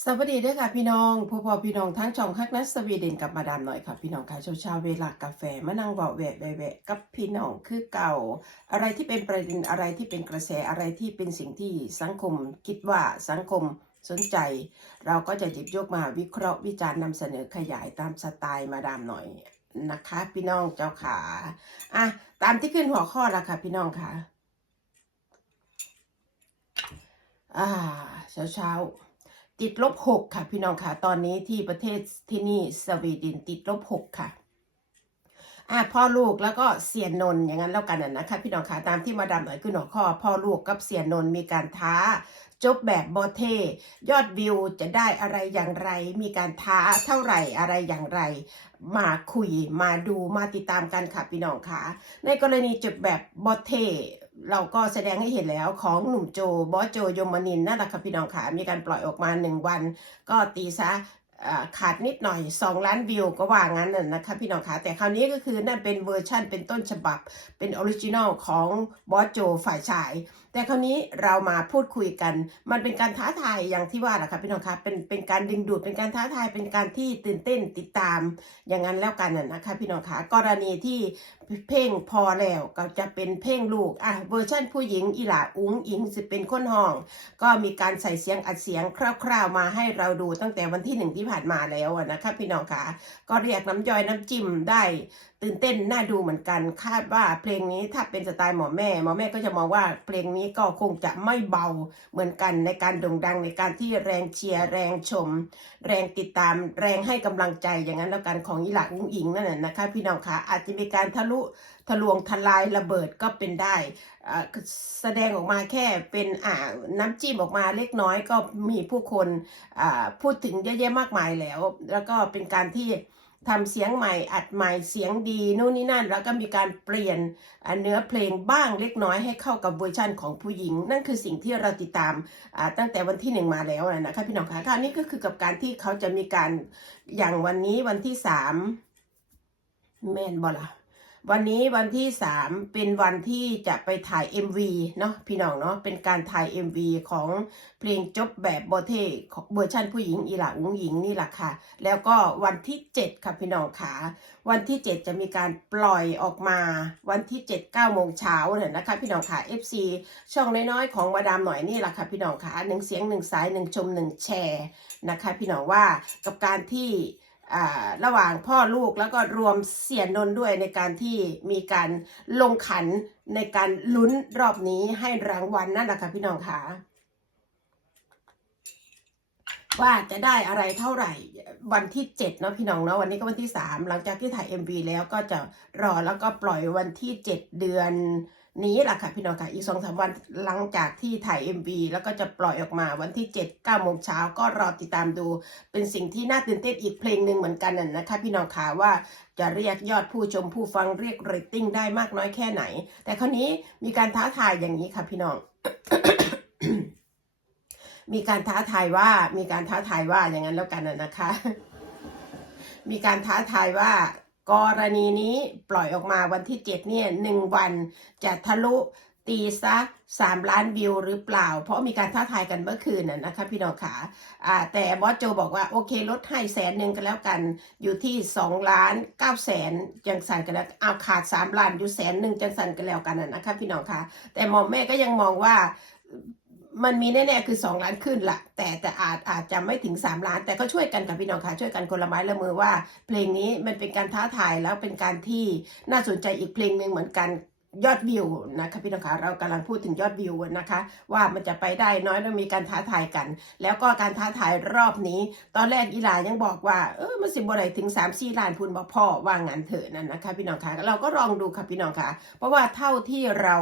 สวัสดีด้วยค่ะพี่น้องพ่อพ่อพี่น้องทั้งช่องฮักนัสสวีเดนกับมาดามหน่อยค่ะพี่น้องค่ะเช้าเช้าๆเวลากาแฟมานั่งเบาแวะแวะกับพี่น้องคือเก่า อะไรที่เป็นประเด็นอะไรที่เป็นกระแสอะไรที่เป็นสิ่งที่สังคมคิดว่าสังคมสนใจ เราก็จะหยิบยกมาวิเคราะห์วิจารณ์นำเสนอขยายตามสไตล์มาดามหน่อยนะคะพี่น้องเจ้าขาอะตามที่ขึ้นหัวข้อละค่ะพี่น้องค่ะอ่าเช้าเช้าๆ ติดลบหกค่ะ พี่น้องค่ะ ตอนนี้ที่ประเทศที่นี่สวีเดนติดลบหกค่ะอ่าพ่อลูกแล้วก็เสียนนท์อย่างนั้นแล้วกันนะคะพี่น้องค่ะตามที่มาดามหน่อยขึ้นหัวข้อ พ่อลูกกับเสียนนมีการท้าจบแบบโบเท ยอดวิวจะได้อะไรอย่างไร มีการท้าเท่าไหร่อะไรอย่างไร มาคุยมาดูมาติดตามกันค่ะพี่น้องค่ะในกรณีจบแบบบอเท เราก็แสดงให้เห็นแล้วของหนุ่มโจบอสโจยมนินนั่นแหละค่ะพี่น้องขามีการปล่อยออกมาหนึ่งวัน ก็ตีซะเอ่อขาดนิดหน่อย 2 ล้านวิวก็ว่างั้นน่ะนะคะพี่น้องคะแต่คราวนี้ก็คือนั่นเป็นเวอร์ชั่นเป็นต้นฉบับเป็นออริจินอลของบอสโจฝ่ายชาย แต่คราวนี้เรามาพูดคุยกัน มันเป็นการท้าทายอย่างที่ว่าแหละค่ะพี่น้องคะเป็นเป็นการดึงดูดเป็นการท้าทายเป็นการที่ตื่นเต้นติดตามอย่างนั้นแล้วกันน่ะนะคะพี่น้องคะกรณีที่เพ่งพอแล้วก็จะเป็นเพ่งลูกอะเวอร์ชั่นผู้หญิงอีหลาอุ้งอิงจะเป็นคนห้อง ก็มีการใส่เสียงอัดเสียงคร่าว ๆ มาให้เราดูตั้งแต่วันที่หนึ่งที่ผ่านมาแล้วอะนะคะพี่น้องคะก็เรียกน้ำย่อยน้ำจิ้มได้ตื่นเต้นน่าดูเหมือนกัน คาดว่าเพลงนี้ถ้าเป็นสไตล์หมอแม่หมอแม่ก็จะมองว่าเพลงนี้ก็คงจะไม่เบาเหมือนกันในการโด่งดังในการที่แรงเชียร์แรงชม แรงติดตามแรงให้กำลังใจอย่างนั้นแล้วกันของอีหลักอุ้งอิงนั่นแหละนะคะพี่น้องคะอาจจะมีการทะลุทะลวงทลายระเบิดก็เป็นได้แสดงออกมาแค่เป็นอ่าน้ำจิ้มออกมาเล็กน้อยก็มีผู้คนพูดถึงเยอะแยะมากมายแล้ว แล้วก็เป็นการที่ ทำเสียงใหม่อัดใหม่เสียงดีนู่นนี่นั่น แล้วก็มีการเปลี่ยนเนื้อเพลงบ้างเล็กน้อยให้เข้ากับเวอร์ชั่นของผู้หญิง นั่นคือสิ่งที่เราติดตามตั้งแต่วันที่หนึ่งมาแล้วนะคะพี่น้องคะคราวนี้ก็คือกับการที่เขาจะมีการอย่างวันนี้วันที่สามแม่นบอละ วันนี้วันที่สามเป็นวันที่จะไปถ่าย MV เนาะพี่น้องเนาะเป็นการถ่าย MV ของเพลงจบแบบโบเทของเวอร์ชันผู้หญิงอีหล่าอุ้งหญิงนี่แหละค่ะ แล้วก็วันที่ 7 ค่ะพี่น้องขาวันที่ 7 จะมีการปล่อยออกมาวันที่ 7 9โมงเช้าเนี่ยนะคะพี่น้องค่ะ FC ช่องน้อยๆของมาดามหน่อยนี่แหละค่ะพี่น้องค่ะหนึ่งเสียงหนึ่งสายหนึ่งชมหนึ่งแชร์นะคะ พี่น้องว่ากับการที่ ระหว่างพ่อลูกแล้วก็รวมเสียนนท์ด้วยในการที่มีการลงขันในการลุ้นรอบนี้ให้รางวัลนั่นแหละค่ะพี่น้องค่ะว่าจะได้อะไรเท่าไหร่วันที่7เนาะพี่น้องเนาะวันนี้ก็วันที่ 3 หลังจากที่ถ่าย MV แล้วก็จะรอแล้วก็ปล่อยวันที่ 7 เดือน นี้แหละค่ะพี่น้องค่ะอีกสองสามวันหลังจากที่ถ่าย MV แล้วก็จะปล่อยออกมาวันที่ 7 9โมงเช้าก็รอติดตามดู เป็นสิ่งที่น่าตื่นเต้นอีกเพลงหนึ่งเหมือนกันน่ะนะคะพี่น้องค่ะว่าจะเรียกยอดผู้ชมผู้ฟังเรียกเรตติ้งได้มากน้อยแค่ไหน แต่คราวนี้มีการท้าทายอย่างนี้ค่ะพี่น้องมีการท้าทายว่ามีการท้าทายว่าอย่างนั้นแล้วกันน่ะนะคะ มีการท้าทายว่า กรณีนี้ปล่อยออกมาวันที่ 7 เนี่ยหนึ่งวันจะทะลุตีซะ 3 ล้านวิวหรือเปล่า เพราะมีการท้าทายกันเมื่อคืนน่ะนะคะพี่น้องขาอ่าแต่บอสโจบอกว่า โอเคลดให้แสนหนึ่งกันแล้วกัน อยู่ที่ 2 ล้าน9แสนจังสันกันแล้วเอาขาด 3 ล้านอยู่แสนหนึ่งจังสันกันแล้วกันน่ะนะคะพี่น้องคะแต่หมอมแม่ก็ยังมองว่า มันมีแน่ๆคือ 2 ล้านขึ้นละแต่แต่อาจอาจจะไม่ถึง 3 ล้าน แต่ก็ช่วยกันกับพี่น้องค่ะช่วยกันคนละไม้ละมือว่า เพลงนี้มันเป็นการท้าทายแล้วเป็นการที่น่าสนใจอีกเพลงหนึ่งเหมือนกันยอดวิวนะคะพี่น้องคะเรากำลังพูดถึงยอดวิวนะคะ ว่ามันจะไปได้น้อยแล้วมีการท้าทายกัน แล้วก็การท้าทายรอบนี้ ตอนแรกอีหลายังบอกว่าเออมันสิบอะไรถึง3 4ล้านพูนบอกพ่อว่างั้นเถอะนั่นนะคะพี่น้องคะเราก็ลองดูค่ะพี่น้องคะเพราะว่าเท่าที่เรา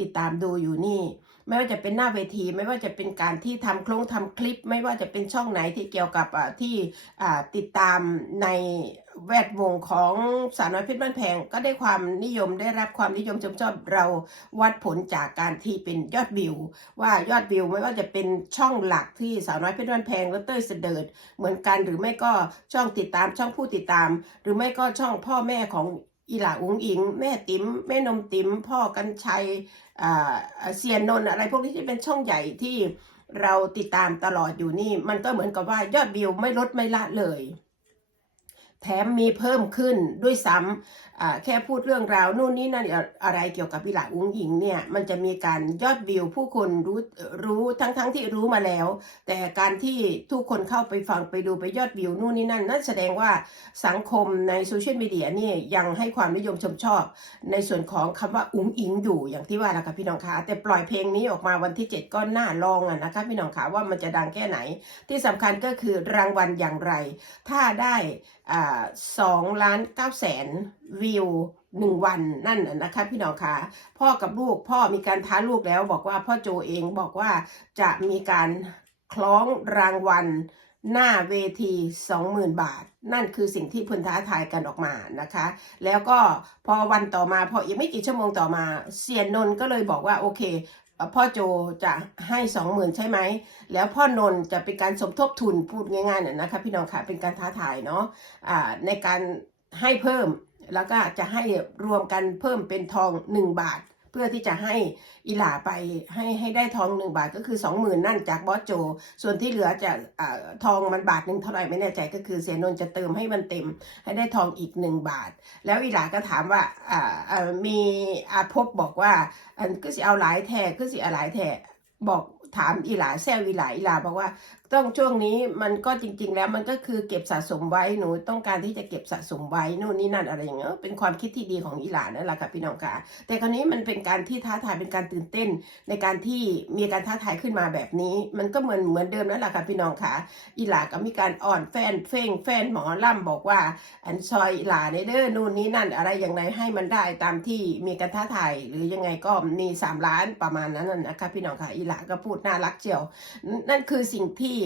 ติดตามดูอยู่นี่ ไม่ว่าจะเป็นหน้าเวที ไม่ว่าจะเป็นการที่ทำโครงทำคลิป ไม่ว่าจะเป็นช่องไหนที่เกี่ยวกับที่ติดตามในแวดวงของสาวน้อยเพชรบ้านแพงก็ได้ความนิยมได้รับความนิยมชมชอบเราวัดผลจากการที่เป็นยอดวิว ว่ายอดวิวไม่ว่าจะเป็นช่องหลักที่สาวน้อยเพชรบ้านแพงและเต้ยเสดิร์ดเหมือนกันหรือไม่ก็ช่องติดตามช่องผู้ติดตาม หรือไม่ก็ช่องพ่อแม่ของ อีหลาอุงอิง แม่ติ๋มแม่นมติ๋มพ่อกันชัยเซียนนนอะไรพวกนี้ที่เป็นช่องใหญ่ที่เราติดตามตลอดอยู่นี่ มันก็เหมือนกับว่ายอดวิวไม่ลดไม่ละเลย แถมมีเพิ่มขึ้นด้วยซ้ำ แค่พูดเรื่องราวนู่นนี่นั่นอะไรเกี่ยวกับพิหลาอุ้งหญิงเนี่ยมันจะมีการยอดวิวผู้คนรู้รู้ทั้งทั้งที่รู้มาแล้ว แต่การที่ทุกคนเข้าไปฟังไปดูไปยอดวิวนู่นนี่นั่นนั่นแสดงว่าสังคมในโซเชียลมีเดียนี่ยังให้ความนิยมชมชอบ ในส่วนของคำว่าอุ้งอิงอยู่อย่างที่ว่าละค่ะพี่น้องคะแต่ปล่อยเพลงนี้ออกมาวันที่ 7 ก็น่าลองอะนะคะพี่น้องคะว่ามันจะดังแค่ไหน ที่สำคัญก็คือรางวัลอย่างไร ถ้าได้อ่าสองล้านเก้าแสนวิวหนึ่งวันนั่นนะคะพี่น้องคะพ่อกับลูกพ่อมีการท้าลูกแล้วบอกว่าพ่อโจเองบอกว่าจะมีการคล้องรางวัลหน้าเวที 20,000 บาท นั่นคือสิ่งที่พิ่นท้าทายกันออกมานะคะ แล้วก็พอวันต่อมาพออีกไม่กี่ชั่วโมงต่อมาเสียนนนก็เลยบอกว่าโอเคพ่อโจจะให้20,000ใช่ไหม แล้วพ่อนนจะเป็นการสมทบทุนพูดง่ายๆน่ะนะคะพี่น้องคะเป็นการท้าทายเนาะอ่าในการให้เพิ่ม แล้วก็จะให้รวมกันเพิ่มเป็นทอง 1 บาท เพื่อที่จะให้อีหลาไปให้ให้ได้ทองหนึ่งบาทก็คือสองหมื่นนั่นจากบอสโจ ส่วนที่เหลือจะอทองมันบาทหนึ่งเท่าไหร่ไม่แน่ใจก็คือเสียนนจะเติมให้มันเต็ม ให้ได้ทองอีกหนึ่งบาท แล้วอีหลาก็ถามว่ามีอาภพบอกว่าอันก็สิเอาหลายแท้ก็สิเอาหลายแท้บอกถามอีหลาแซวอีหลาอีหลาบอกว่า ต้องช่วงนี้มันก็จริง ๆ แล้วมันก็คือเก็บสะสมไว้หนูต้องการที่จะเก็บสะสมไว้นู่นนี่นั่นอะไรอย่างเงี้ยเป็นความคิดที่ดีของอีหลานั่นแหละค่ะพี่น้องค่ะแต่คราวนี้มันเป็นการที่ท้าทายเป็นการตื่นเต้น ในการที่มีการท้าทายขึ้นมาแบบนี้ มันก็เหมือนเหมือนเดิมนั่นแหละค่ะพี่น้องค่ะอีหลาก็มีการอ่อนแฟนเฟ้งแฟนหมอล่ำบอกว่า อันซอยอีหลาในเด้อนู่นนี่นั่นอะไรอย่างไรให้มันได้ตามที่มีการท้าทายหรือยังไงก็มีสามล้านประมาณนั้นน่ะนะคะพี่น้องค่ะอีหลาก็พูดน่ารักเจียว นั่นคือสิ่งที่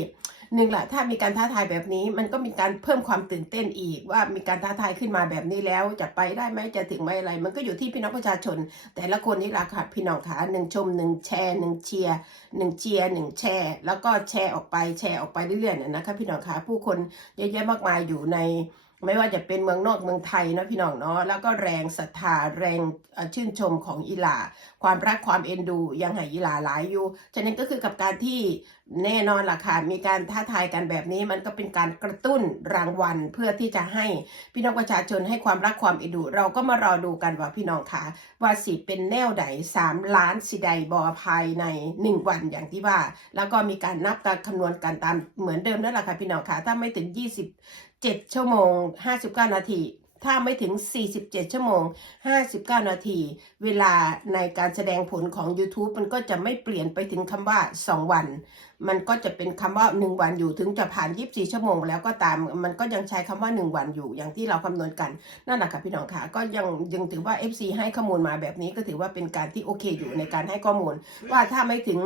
หนึ่งแหละถ้ามีการท้าทายแบบนี้ มันก็มีการเพิ่มความตื่นเต้นอีก ว่ามีการท้าทายขึ้นมาแบบนี้แล้ว จะไปได้ไหมจะถึงไหมอะไร มันก็อยู่ที่พี่น้องประชาชน แต่ละคนนี่ราคาพี่น้องขาหนึ่งชมหนึ่งแชร์หนึ่งเชียร์หนึ่งเชียร์หนึ่งแชร์ แล้วก็แชร์ออกไปแชร์ออกไปเรื่อยๆนะนะคะพี่น้องขาผู้คนเยอะแยะมากมายอยู่ใน ไม่ว่าจะเป็นเมืองนอกเมืองไทยนะพี่น้องเนาะแล้วก็แรงศรัทธาแรงชื่นชมของอีหลาความรักความเอ็นดูยังให้อีหลาหลายอยู่ฉะนั้นก็คือกับการที่แน่นอนล่ะค่ะมีการท้าทายกันแบบนี้มันก็เป็นการกระตุ้นรางวัลเพื่อที่จะให้พี่น้องประชาชนให้ความรักความเอ็นดู เราก็มารอดูกันว่าพี่น้องคะว่าสิเป็นแนวใดสามล้านสิใดบอภายในหนึ่งวันอย่างที่ว่า แล้วก็มีการนับการคำนวณกันตามเหมือนเดิมนั่นแหละค่ะพี่น้องคะถ้าไม่ถึง 7 ชั่วโมง 59 นาที ถ้าไม่ถึง 47 ชั่วโมง 59 นาที เวลาในการแสดงผลของ YouTube มันก็จะไม่เปลี่ยนไปถึงคำว่า 2 วัน มันก็จะเป็นคำว่า 1 วันอยู่ถึงจะผ่าน 24 ชั่วโมง แล้วก็ตาม มันก็ยังใช้คำว่า 1 วันอยู่ อย่างที่เราคำนวณกัน นั่นแหละค่ะพี่น้องค่ะ ก็ยังยังถือว่า FC ให้ข้อมูลมาแบบนี้ก็ถือว่าเป็นการที่โอเคอยู่ในการให้ข้อมูล ว่าถ้าไม่ถึง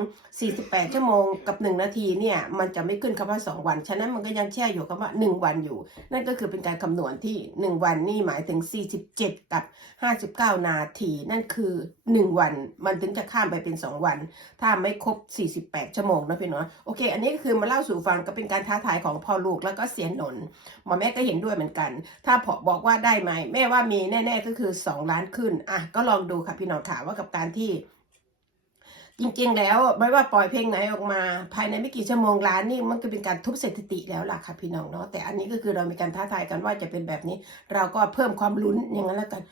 48 ชั่วโมงกับ 1 นาทีเนี่ย มันจะไม่ขึ้นคำว่า 2 วัน ฉะนั้นมันก็ยังแช่อยู่คำว่า 1 วันอยู่ นั่นก็คือเป็นการคำนวณที่ 1 วันนี่หมายถึง 47 กับ 59 นาที นั่นคือ 1 วัน มันถึงจะข้ามไปเป็น 2 วัน ถ้าไม่ครบ 48 ชั่วโมงนะพี่เนาะโอเค อันนี้ก็คือมาเล่าสู่ฟังก็เป็นการท้าทายของพ่อลูกแล้วก็เสียนนนท์หมอแม่ก็เห็นด้วยเหมือนกัน ถ้าพอบอกว่าได้ไหมแม่ว่ามีแน่ ๆ ก็คือ 2 ล้านขึ้นอะก็ลองดูค่ะพี่น้องค่ะว่ากับการที่ จริงๆ แล้วไม่ว่าปล่อยเพลงไหนออกมา ภายในไม่กี่ชั่วโมงล้านนี่มันก็เป็นการทุบสถิติแล้วล่ะค่ะพี่น้องเนาะแต่อันนี้ก็คือเรามีการท้าทายกันว่าจะเป็นแบบนี้ เราก็เพิ่มความลุ้นอย่างนั้นแล้วกัน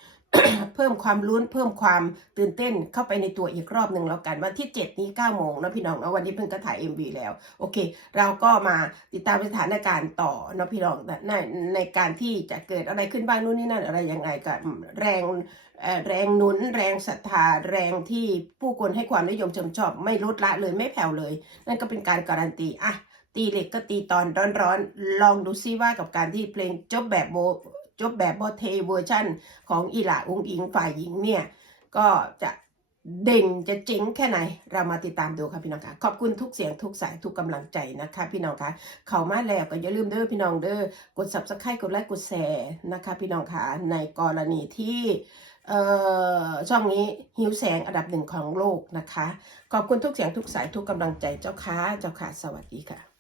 เพิ่มความลุ้นเพิ่มความตื่นเต้นเข้าไปในตัวอีกรอบหนึ่งแล้วกัน วันที่ 7 นี้9โมงนะพี่น้องนะวันนี้เพิ่งก็ถ่าย MV แล้ว โอเค เราก็มาติดตามสถานการณ์ต่อนะพี่น้องในในการที่จะเกิดอะไรขึ้นบ้างนู่นนี่นั่นอะไรยังไงกับแรงแรงหนุนแรงศรัทธาแรงที่ผู้คนให้ความนิยมชมชอบ ไม่ลดละเลยไม่แผ่วเลย นั่นก็เป็นการการันตีอะตีเหล็กก็ตีตอนร้อนๆลองดูซิว่ากับการที่เพลงจบแบบโบ จบแบบโบเทเวอร์ชั่นของอีหลาองอิงฝ่ายหญิงเนี่ย ก็จะเด่งจะเจ๋งแค่ไหน เรามาติดตามดูค่ะพี่น้องค่ะขอบคุณทุกเสียงทุกสายทุกกำลังใจนะคะพี่น้องค่ะเข้ามาแล้วก็อย่าลืมเด้อพี่น้องเด้อกด subscribe กดไลค์กดแชร์นะคะพี่น้องค่ะในกรณีที่เอ่อช่องนี้หิวแสงอันดับหนึ่งของโลกนะคะ ขอบคุณทุกเสียงทุกสายทุกกำลังใจเจ้าค่ะเจ้าค่ะสวัสดีค่ะ